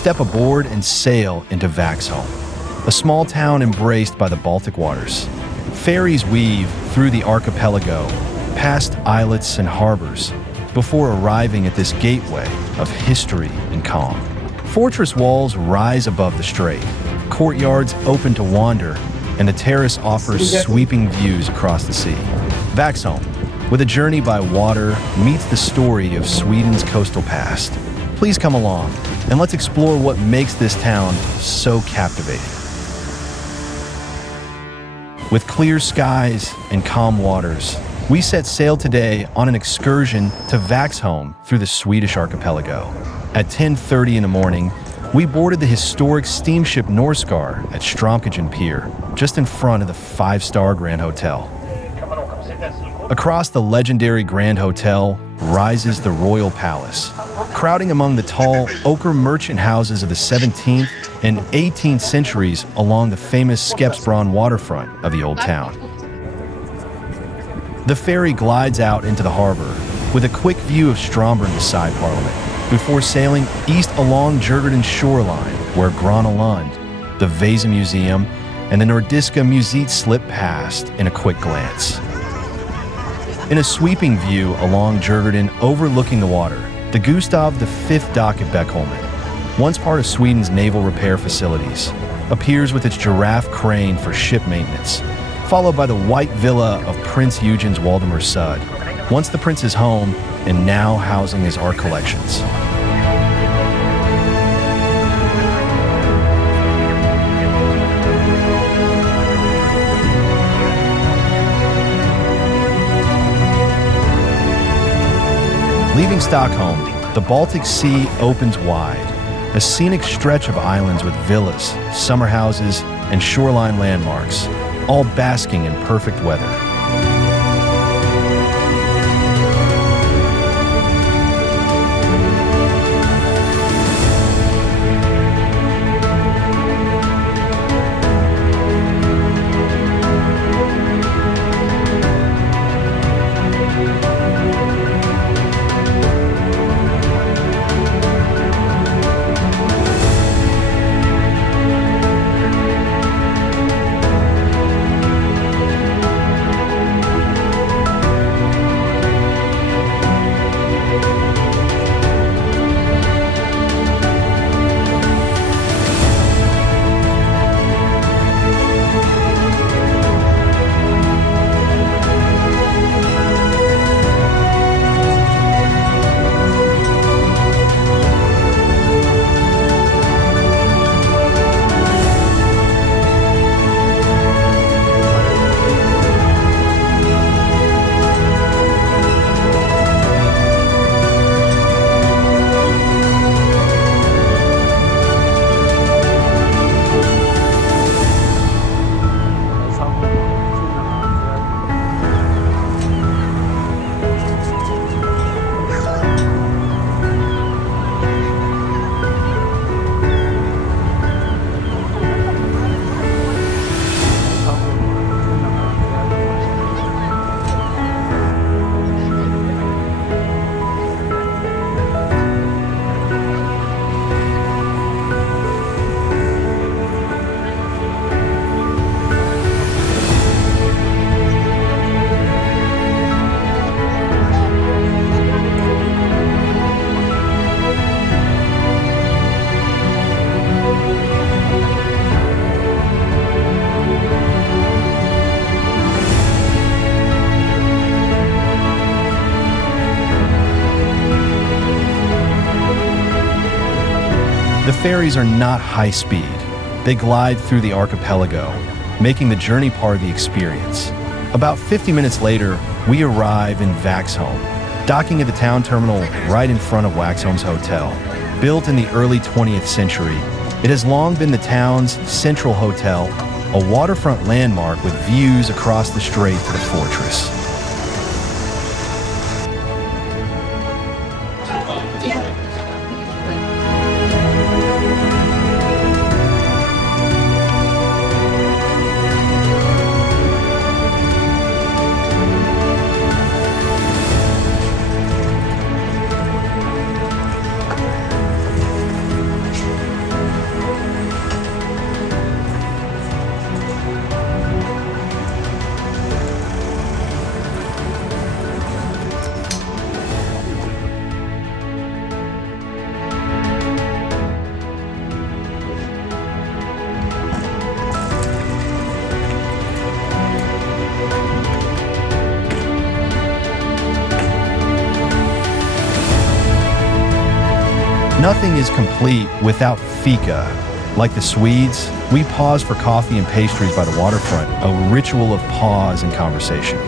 Step aboard and sail into Vaxholm, a small town embraced by the Baltic waters. Ferries weave through the archipelago, past islets and harbors, before arriving at this gateway of history and calm. Fortress walls rise above the strait, courtyards open to wander, and the terrace offers sweeping views across the sea. Vaxholm, with a journey by water, meets the story of Sweden's coastal past. Please come along, and let's explore what makes this town so captivating. With clear skies and calm waters, we set sail today on an excursion to Vaxholm through the Swedish archipelago. At 10:30 in the morning, we boarded the historic steamship Norrskär at Strömkajen Pier, just in front of the five-star Grand Hotel. Across the legendary Grand Hotel rises the Royal Palace, crowding among the tall ochre merchant houses of the 17th and 18th centuries along the famous Skeppsbron waterfront of the Old Town. The ferry glides out into the harbor with a quick view of Strömkajen beside Parliament, before sailing east along Djurgården's shoreline, where Gröna Lund, the Vasa Museum, and the Nordiska Museet slip past in a quick glance. In a sweeping view along Djurgården overlooking the water, the Gustav V dock at Vaxholm, once part of Sweden's naval repair facilities, appears with its giraffe crane for ship maintenance, followed by the white villa of Prince Eugen's Waldemar Sud, once the prince's home and now housing his art collections. Leaving Stockholm, the Baltic Sea opens wide, a scenic stretch of islands with villas, summer houses, and shoreline landmarks, all basking in perfect weather. The ferries are not high speed. They glide through the archipelago, making the journey part of the experience. About 50 minutes later, we arrive in Vaxholm, docking at the town terminal right in front of Waxholms Hostell. Built in the early 20th century, it has long been the town's central hotel, a waterfront landmark with views across the strait to the fortress. Nothing is complete without fika. Like the Swedes, we pause for coffee and pastries by the waterfront, a ritual of pause and conversation.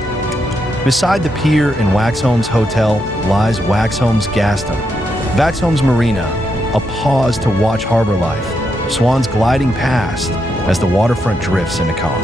Beside the pier in Waxholms Hostell lies Waxholms Gaston, Vaxholms Marina, a pause to watch harbor life, swans gliding past as the waterfront drifts into calm.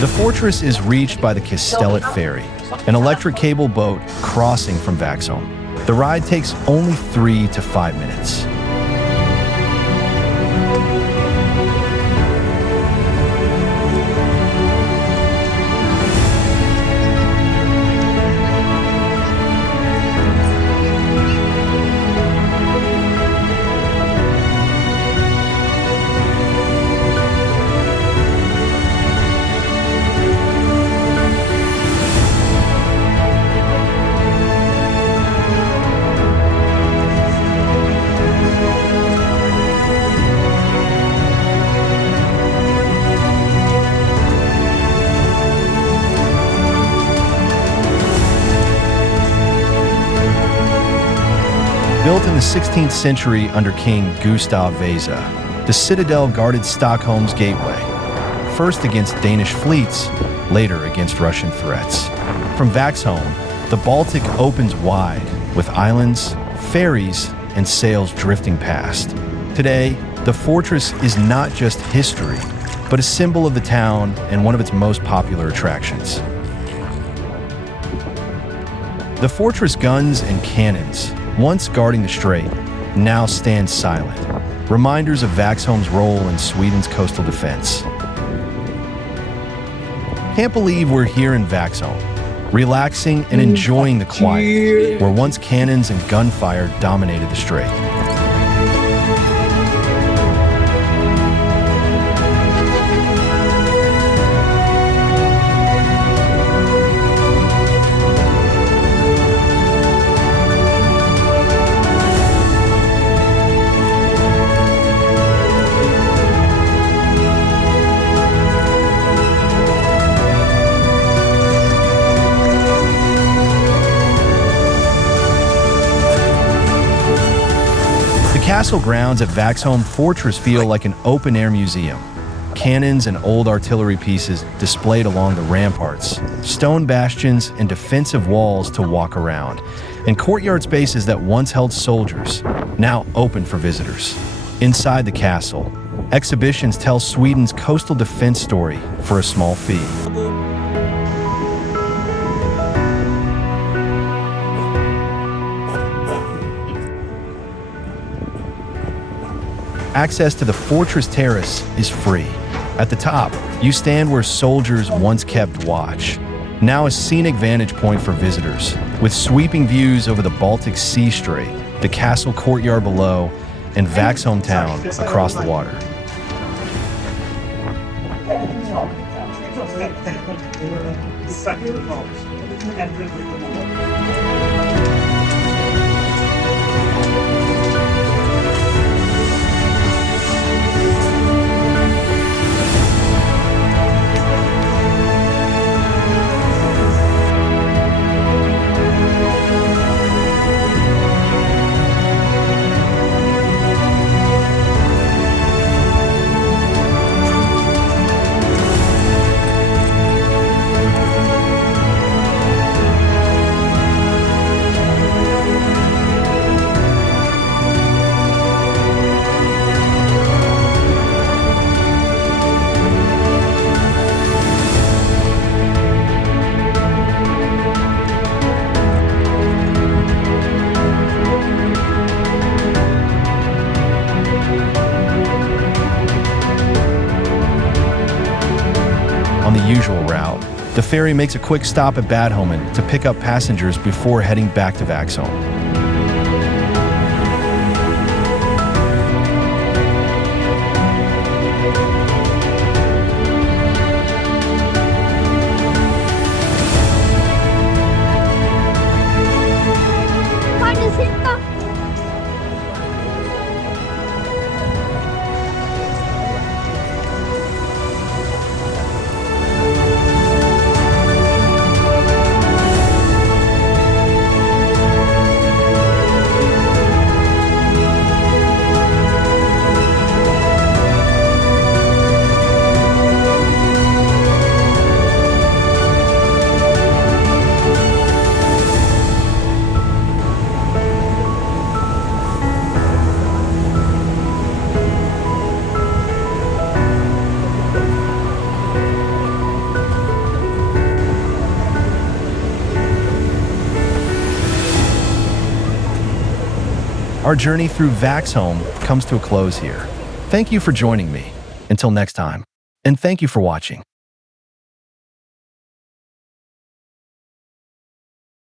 The fortress is reached by the Kastell ferry, an electric cable boat crossing from Vaxholm. The ride takes only 3 to 5 minutes. Built in the 16th century under King Gustav Vasa, the citadel guarded Stockholm's gateway, first against Danish fleets, later against Russian threats. From Vaxholm, the Baltic opens wide, with islands, ferries, and sails drifting past. Today, the fortress is not just history, but a symbol of the town and one of its most popular attractions. The fortress guns and cannons, once guarding the strait, now stand silent, reminders of Vaxholm's role in Sweden's coastal defense. Can't believe we're here in Vaxholm, relaxing and enjoying the quiet, where once cannons and gunfire dominated the strait. The castle grounds at Vaxholm Fortress feel like an open-air museum. Cannons and old artillery pieces displayed along the ramparts, stone bastions and defensive walls to walk around, and courtyard spaces that once held soldiers, now open for visitors. Inside the castle, exhibitions tell Sweden's coastal defense story for a small fee. Access to the fortress terrace is free. At the top, you stand where soldiers once kept watch. Now a scenic vantage point for visitors, with sweeping views over the Baltic Sea Strait, the castle courtyard below, and Vaxholm town across the water. the usual route. The ferry makes a quick stop at Badholmen to pick up passengers before heading back to Vaxholm. Our journey through Vaxholm comes to a close here. Thank you for joining me. Until next time, and thank you for watching.